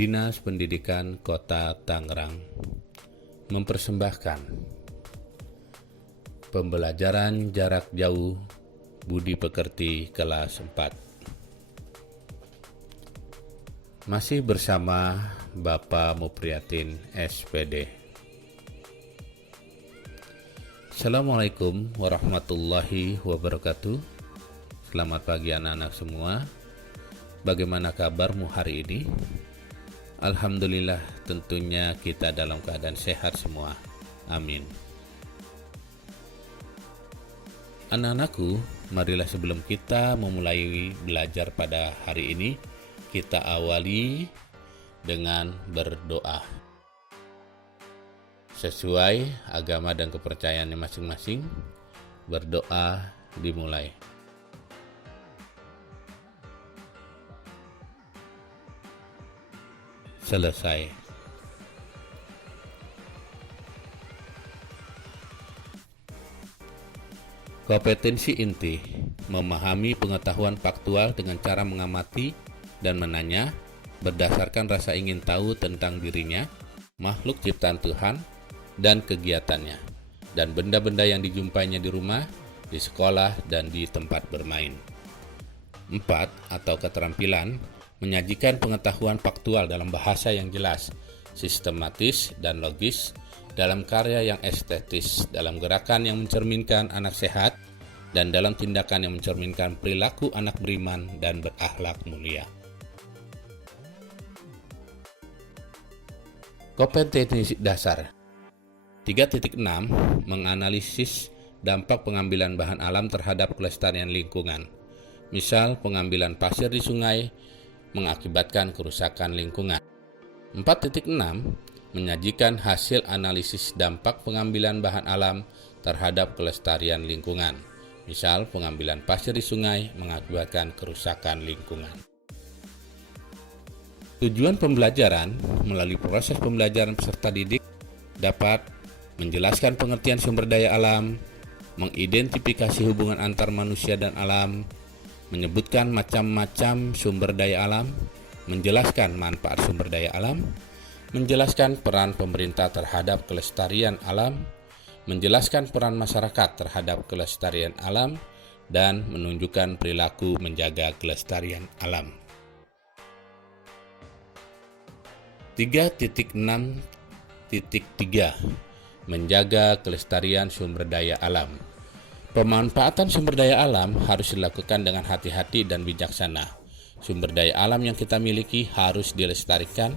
Dinas Pendidikan Kota Tangerang mempersembahkan pembelajaran jarak jauh Budi Pekerti kelas 4. Masih bersama Bapak Mupriatin SPD. Assalamualaikum warahmatullahi wabarakatuh. Selamat pagi anak-anak semua. Bagaimana kabarmu hari ini? Alhamdulillah, tentunya kita dalam keadaan sehat semua. Amin. Anak-anakku, marilah sebelum kita memulai belajar pada hari ini, kita awali dengan berdoa. Sesuai agama dan kepercayaannya masing-masing, berdoa dimulai. Selesai. Kompetensi inti memahami pengetahuan faktual dengan cara mengamati dan menanya berdasarkan rasa ingin tahu tentang dirinya, makhluk ciptaan Tuhan, dan kegiatannya, dan benda-benda yang dijumpainya di rumah, di sekolah, dan di tempat bermain. 4. Atau keterampilan menyajikan pengetahuan faktual dalam bahasa yang jelas, sistematis, dan logis, dalam karya yang estetis, dalam gerakan yang mencerminkan anak sehat, dan dalam tindakan yang mencerminkan perilaku anak beriman dan berakhlak mulia. Kompetensi dasar 3.6 menganalisis dampak pengambilan bahan alam terhadap kelestarian lingkungan. Misal, pengambilan pasir di sungai mengakibatkan kerusakan lingkungan. 4.6 menyajikan hasil analisis dampak pengambilan bahan alam terhadap kelestarian lingkungan. Misal, pengambilan pasir di sungai mengakibatkan kerusakan lingkungan. Tujuan pembelajaran melalui proses pembelajaran peserta didik dapat menjelaskan pengertian sumber daya alam, mengidentifikasi hubungan antar manusia dan alam, menyebutkan macam-macam sumber daya alam, menjelaskan manfaat sumber daya alam, menjelaskan peran pemerintah terhadap kelestarian alam, menjelaskan peran masyarakat terhadap kelestarian alam, dan menunjukkan perilaku menjaga kelestarian alam. 3.6.3 Menjaga kelestarian sumber daya alam. Pemanfaatan sumber daya alam harus dilakukan dengan hati-hati dan bijaksana. Sumber daya alam yang kita miliki harus dilestarikan.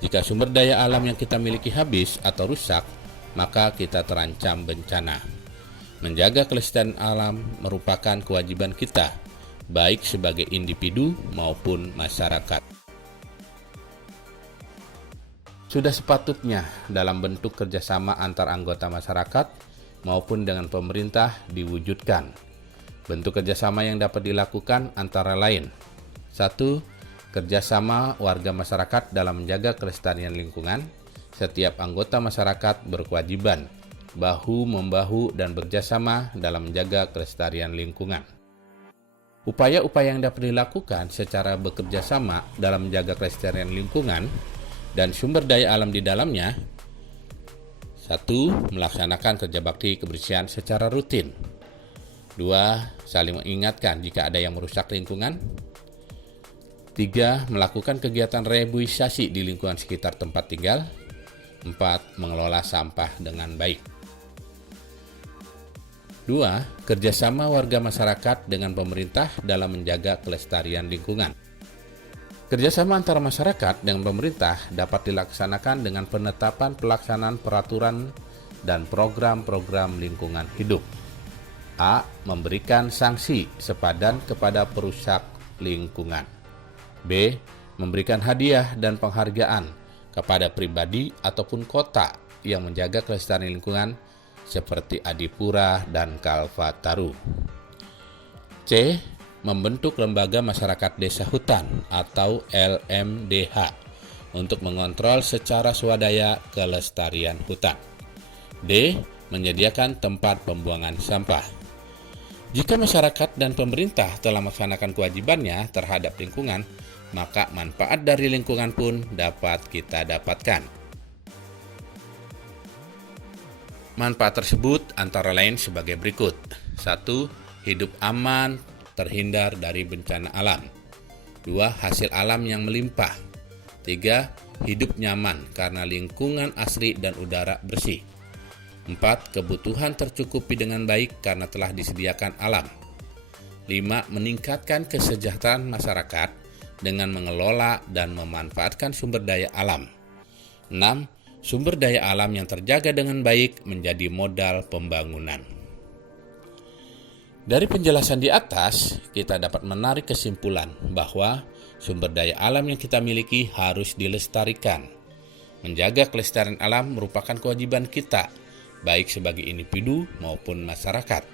Jika sumber daya alam yang kita miliki habis atau rusak, maka kita terancam bencana. Menjaga kelestarian alam merupakan kewajiban kita, baik sebagai individu maupun masyarakat. Sudah sepatutnya dalam bentuk kerjasama antar anggota masyarakat maupun dengan pemerintah diwujudkan. Bentuk kerjasama yang dapat dilakukan antara lain: 1. Kerjasama warga masyarakat dalam menjaga kelestarian lingkungan. Setiap anggota masyarakat berkewajiban bahu-membahu dan bekerjasama dalam menjaga kelestarian lingkungan. Upaya-upaya yang dapat dilakukan secara bekerjasama dalam menjaga kelestarian lingkungan dan sumber daya alam di dalamnya. 1. Melaksanakan kerja bakti kebersihan secara rutin. 2. Saling mengingatkan jika ada yang merusak lingkungan. 3. Melakukan kegiatan rehabilitasi di lingkungan sekitar tempat tinggal. 4. Mengelola sampah dengan baik. 2. Kerjasama warga masyarakat dengan pemerintah dalam menjaga kelestarian lingkungan. Kerjasama antara masyarakat dengan pemerintah dapat dilaksanakan dengan penetapan pelaksanaan peraturan dan program-program lingkungan hidup. A. Memberikan sanksi sepadan kepada perusak lingkungan. B. Memberikan hadiah dan penghargaan kepada pribadi ataupun kota yang menjaga kelestarian lingkungan seperti Adipura dan Kalpataru. C. Membentuk lembaga masyarakat desa hutan atau LMDH untuk mengontrol secara swadaya kelestarian hutan. D. Menyediakan tempat pembuangan sampah. Jika masyarakat dan pemerintah telah melaksanakan kewajibannya terhadap lingkungan, maka manfaat dari lingkungan pun dapat kita dapatkan. Manfaat tersebut antara lain sebagai berikut. 1. Hidup aman, terhindar dari bencana alam. 2. Hasil alam yang melimpah. 3. Hidup nyaman karena lingkungan asri dan udara bersih. 4. Kebutuhan tercukupi dengan baik karena telah disediakan alam. 5. Meningkatkan kesejahteraan masyarakat dengan mengelola dan memanfaatkan sumber daya alam. 6. Sumber daya alam yang terjaga dengan baik menjadi modal pembangunan. Dari penjelasan di atas, kita dapat menarik kesimpulan bahwa sumber daya alam yang kita miliki harus dilestarikan. Menjaga kelestarian alam merupakan kewajiban kita, baik sebagai individu maupun masyarakat.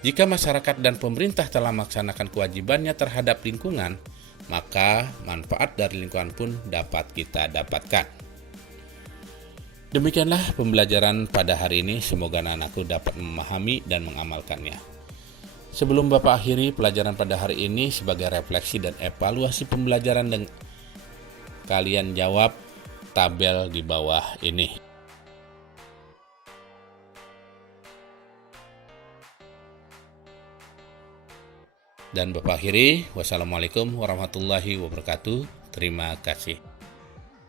Jika masyarakat dan pemerintah telah melaksanakan kewajibannya terhadap lingkungan, maka manfaat dari lingkungan pun dapat kita dapatkan. Demikianlah pembelajaran pada hari ini, semoga anak-anakku dapat memahami dan mengamalkannya. Sebelum Bapak akhiri pelajaran pada hari ini sebagai refleksi dan evaluasi pembelajaran, dan kalian jawab tabel di bawah ini. Dan Bapak akhiri, wassalamualaikum warahmatullahi wabarakatuh. Terima kasih.